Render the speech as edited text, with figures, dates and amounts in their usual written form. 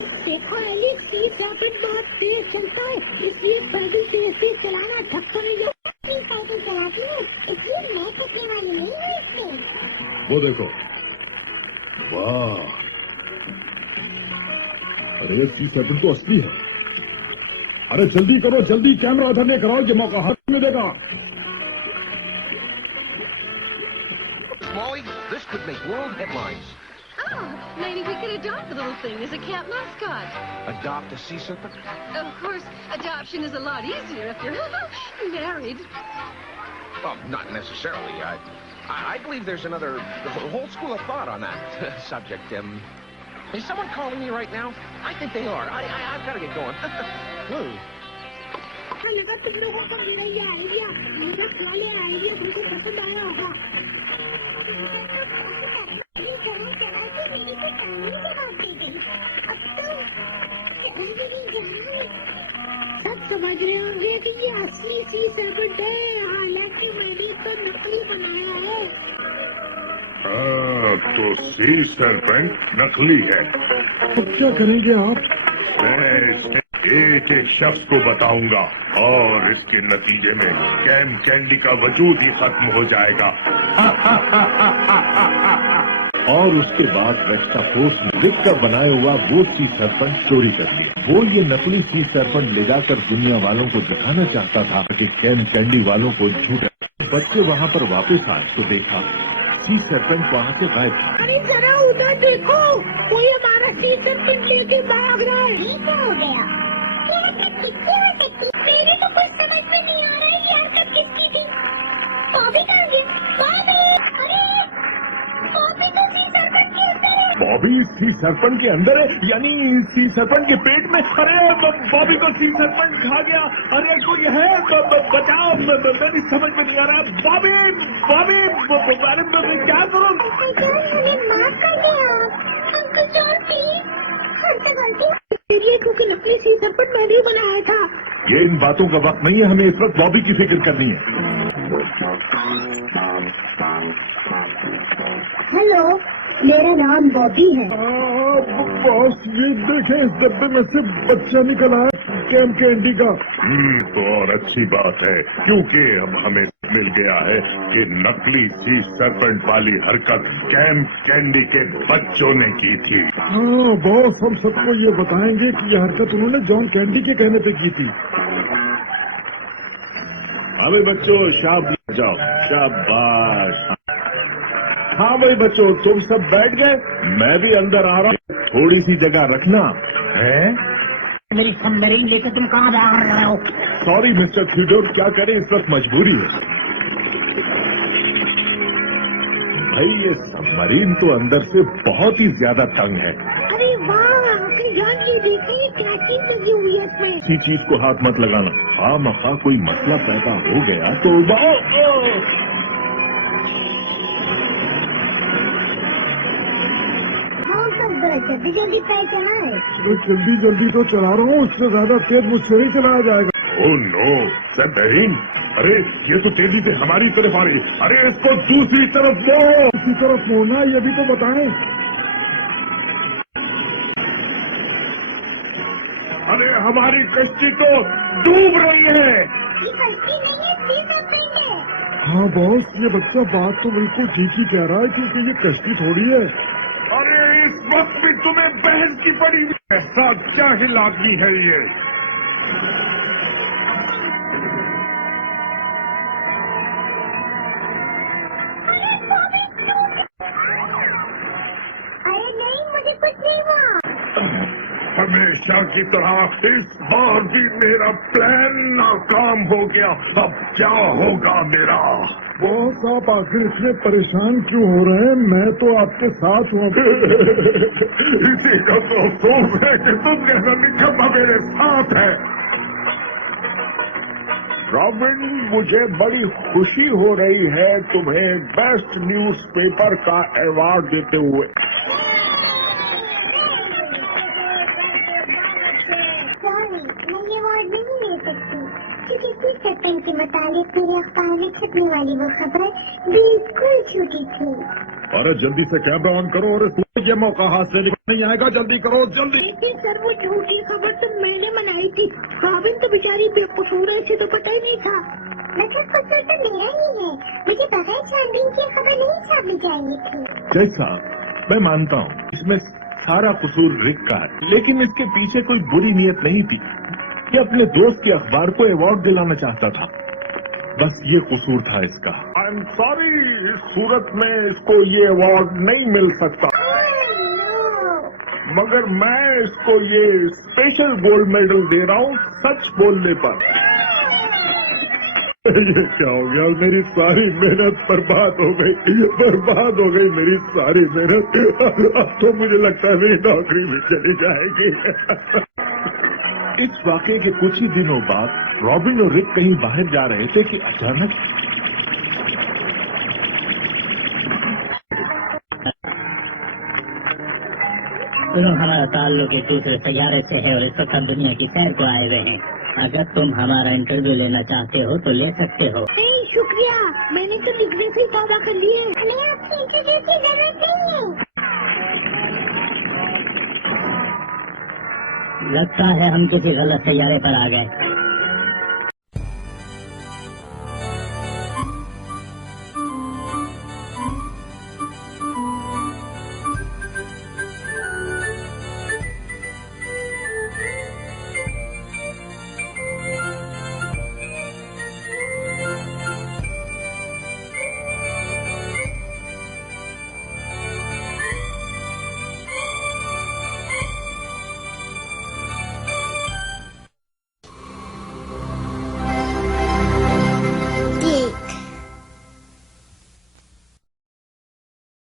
देखो एलिस, सी सर्पेंट बहुत तेज चलता है, इसलिए पैदल तेज चलाना धक्का नहीं जाता। पैदल चलाती है, इसलिए मैं थकने वाली नहीं हूँ इससे। वो देखो, वाह, अरे सी सर्पेंट तो असली है। अरे जल्दी करो, जल्दी कैमरा इधर लेकर आओ, ये मौका हाथ में देगा। Molly, this could make world headlines. Oh, maybe we could adopt the little thing as a camp mascot. Adopt a sea serpent? Of course, adoption is a lot easier if you're married. Well, not necessarily. I believe there's a whole school of thought on that subject. Is someone calling me right now? I think they are. I've got to get going. लगा तुम लोगों को मेरा ये idea, मेरा वाले idea तुमको पसंद आया होगा। सब समझ रहे होंगे कि ये असली सी सर्पेंट है, हालांकि मैंने तो नकली बनाया है। तो सी सर्पेंट नकली है। तो क्या करेंगे आप? मैं एक एक शख्स को बताऊंगा और इसके नतीजे में कैम कैंडी का वजूद ही खत्म हो जाएगा। और उसके बाद वेक्सा फोर्स ने विक का बनाया हुआ वो सी सर्पेंट चोरी कर लिया। वो ये नकली सी सर्पेंट ले जाकर दुनिया वालों को दिखाना चाहता था कि कैम कैंडी वालों को झूठा। बच्चे वहाँ पर वापस आए तो देखा सी सर्पेंट वहाँ से गायब था। अरे जरा उधर देखो, कोई हमारा सी सर्पेंट लेके भाग रहा है। क्या हो गया? मेरी तो कुछ समझ में नहीं आ रहा है, ये हरकत किसकी थी? बॉबी कहाँ गया? बॉबी! अरे बॉबी तो सी सर्पेंट के अंदर है। बॉबी सी सर्पेंट के अंदर है, यानी सी सर्पेंट के पेट में। अरे बॉबी को सी सर्पेंट खा गया। अरे कोई है, बचाओ, मेरी समझ में नहीं आ रहा। बॉबी बॉबी, अरे मैं क्या करूँ? हमें माफ कर दे आप, अंकल जॉन प्लीज, हमसे गलती क्योंकि नकली सी सर्पेंट मैंने ही बनाया था। ये इन बातों का वक्त नहीं है, हमें इस वक्त बॉबी की फिक्र करनी है। हेलो, मेरा नाम बॉबी है। बॉस, ये देखें, इस डब्बे में से बच्चा निकल आया कैम कैंडी का। तो और अच्छी बात है, क्योंकि अब हमें मिल गया है कि नकली सी सर्पेंट वाली हरकत कैम कैंडी के बच्चों ने की थी। हाँ बॉस, हम सबको ये बताएंगे कि ये हरकत उन्होंने जॉन कैंडी के कहने पे की थी। हाँ भाई बच्चों, शाबाश जाओ, शाबाश। हाँ भाई बच्चों, तुम सब बैठ गए, मैं भी अंदर आ रहा हूँ, थोड़ी सी जगह रखना है। मेरी सबमरीन लेकर तुम कहाँ भाग रहे हो? सॉरी मिस्टर थ्यूडोर, क्या करें, इस वक्त मजबूरी है। भाई ये सबमरीन तो अंदर से बहुत ही ज्यादा तंग है। अरे वाह अंकल जान, ये देखिए क्या चीज लगी हुई है इसमें। किसी चीज को हाथ मत लगाना, हाँ मखा कोई मसला पैदा हो गया तो जल्दी जल्दी पैर चलाए। जल्दी जल्दी तो चला रहा हूँ, उससे ज्यादा तेज मुझसे ही चलाया जाएगा। ओह नो सबमरीन, अरे ये तो तेजी से हमारी तरफ आ रही। अरे इसको दूसरी तरफ मोड़ो। दूसरी तरफ मोड़ना, ये भी तो बताएं। अरे हमारी कश्ती तो डूब रही है। ये कश्ती नहीं है, सी सर्पेंट है। हाँ बॉस, ये बच्चा बात तो बिल्कुल ठीक ही कह रहा है, क्योंकि ये कश्ती थोड़ी है। अरे इस वक्त भी तुम्हें बहस की पड़ी, ऐसा क्या हिलाकी है ये? अरे नहीं, मुझे कुछ नहीं हुआ। हमेशा की तरह इस बार भी मेरा प्लान नाकाम हो गया। अब क्या होगा मेरा? बॉस, आप आखिर इतने परेशान क्यों हो रहे हैं? मैं तो आपके साथ हूँ। इसी का तो अफसोस है कि तुम जैसा निकम्मा मेरे साथ है। रॉबिन, मुझे बड़ी खुशी हो रही है तुम्हें बेस्ट न्यूज़पेपर का अवार्ड देते हुए। सर्पेंट के मुताबिक मेरे अखबार में छपने वाली वो खबर बिल्कुल झूठी थी। अरे जल्दी से कैमरा ऑन करो और ये मौका हाथ से निकल नहीं आएगा। जल्दी करो, जल्दी। लेकिन सर वो झूठी खबर तो मैंने बनाई थी। रॉबिन तो बेचारी बेकसूर है, इसे तो पता ही नहीं था। मतलब कसूर तो मेरा ही है, मुझे बगैर छानबीन की खबर नहीं छापी चाहिए थी। जज साहब, मैं मानता हूँ इसमें सारा कसूर रिक का है, लेकिन इसके पीछे कोई बुरी नीयत नहीं थी। ये अपने दोस्त के अखबार को अवार्ड दिलाना चाहता था, बस ये कसूर था इसका। आई एम सॉरी, इस सूरत में इसको ये अवार्ड नहीं मिल सकता, मगर मैं इसको ये स्पेशल गोल्ड मेडल दे रहा हूँ सच बोलने पर। ये क्या हो गया? मेरी सारी मेहनत बर्बाद हो गई मेरी सारी मेहनत। अब तो मुझे लगता है मेरी नौकरी भी चली जाएगी। इस वाकये के कुछ ही दिनों बाद रॉबिन और रिक कहीं बाहर जा रहे थे कि अचानक सुनो, हमारा ताल्लुक एक दूसरे सैयारे से है और इस वक्त हम दुनिया की सैर को आए हुए हैं। अगर तुम हमारा इंटरव्यू लेना चाहते हो तो ले सकते हो। नहीं शुक्रिया, मैंने तो लिखने से ही तौबा कर ली है। हमें आपकी इंटरव्यू की जरूरत नहीं है। लगता है हम किसी गलत सैयारे पर आ गए।